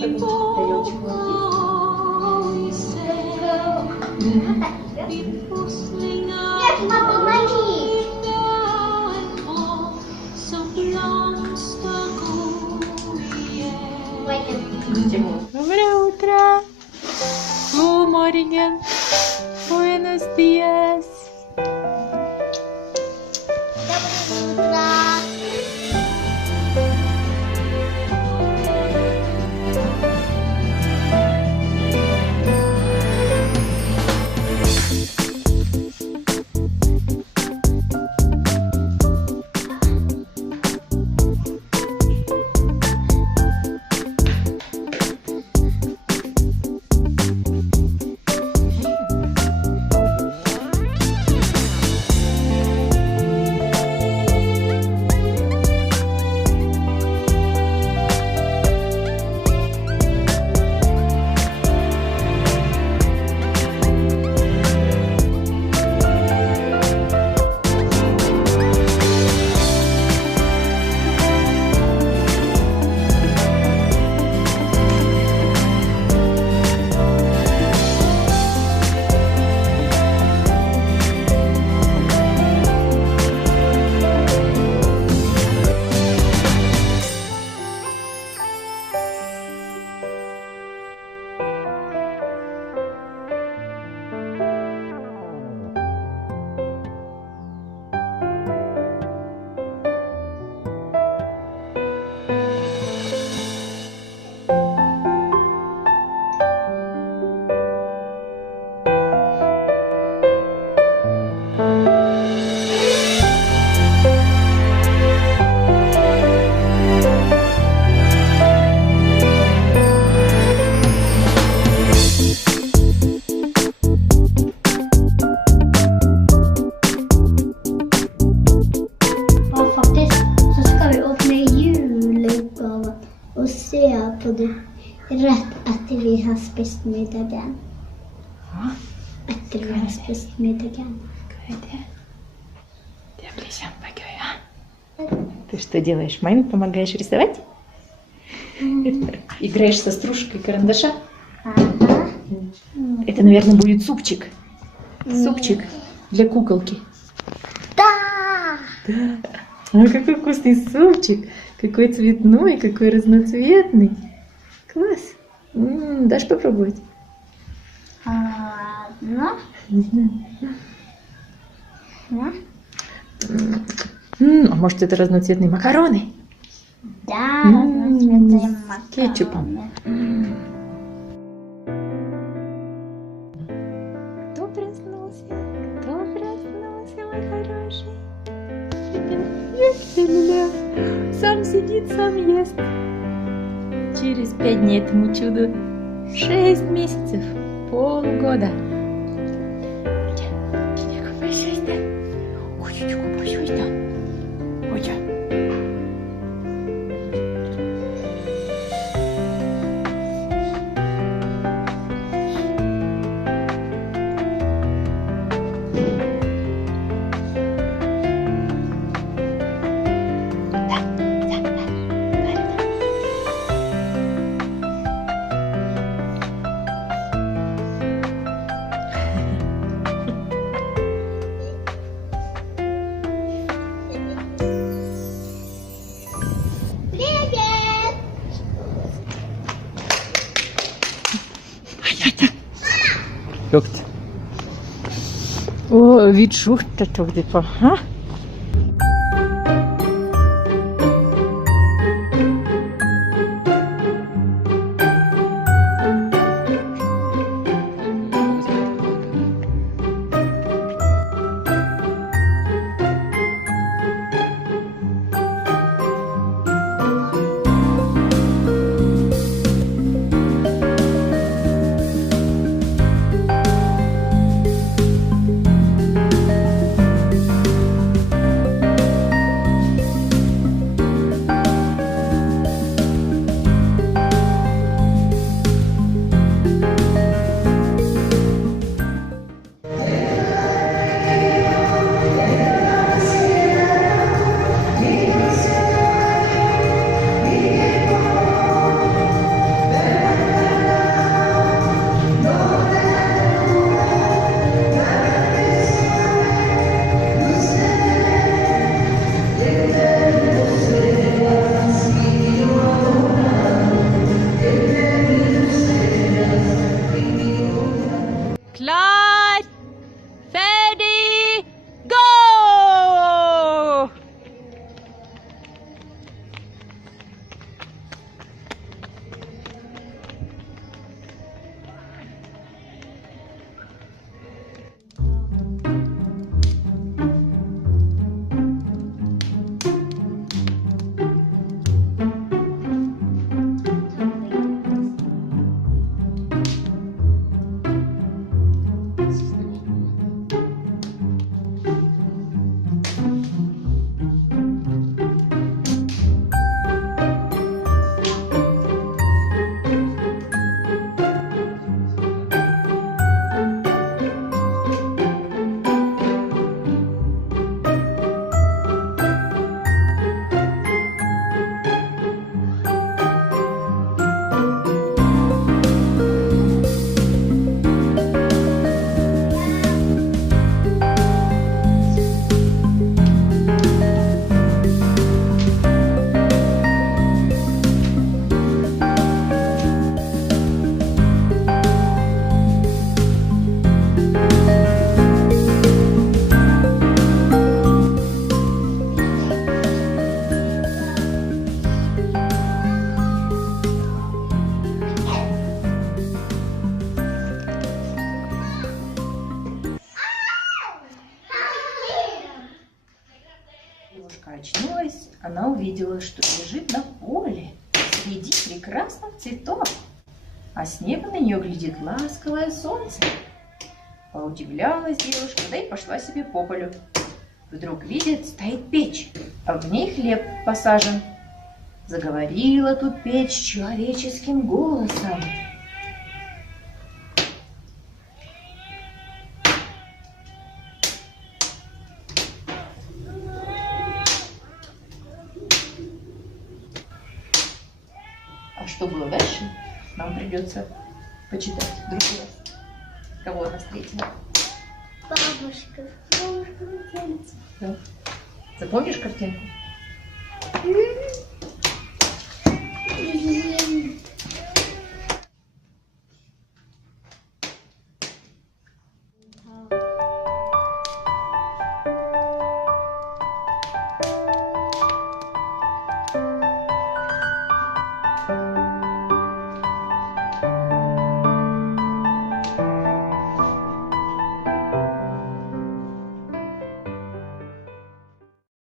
Нет, мама, помоги. Доброе утро! Good morning! Buenos días! Доброе утро. Ja, faktiskt så ska vi åpne juleutgaven og se på det rett etter vi har spist middagen. Ja, Etter vi har spist middagen. какая идея? Я близко погаю. Ты что делаешь? Маме помогаешь рисовать? Играешь со стружкой карандаша? Ага. Это, наверное, будет супчик. Супчик для куколки. Да! Да. Ой, какой вкусный супчик. Какой цветной, какой разноцветный. Класс. Дашь попробовать? Ладно. Да? А может, это разноцветные макароны? Да, разноцветные С кетчупом. макароны. Кто проснулся? Кто проснулся, мой хороший? Ля-ля-ля. Сам сидит, сам ест. Через 5 дней этому чуду 6 месяцев, полгода. Привет! Lukt. Åh, hvit skjorte tok de på. Hæ? она увидела, что лежит на поле среди прекрасных цветов, а с неба на нее глядит ласковое солнце. Поудивлялась девушка, да и пошла себе по полю. Вдруг видит, стоит печь, а в ней хлеб посажен. Заговорила тут печь человеческим голосом. А что было дальше, нам придется почитать в другой раз. Кого она встретила? Бабушка. Бабушка метелица. Да. Запомнишь картинку?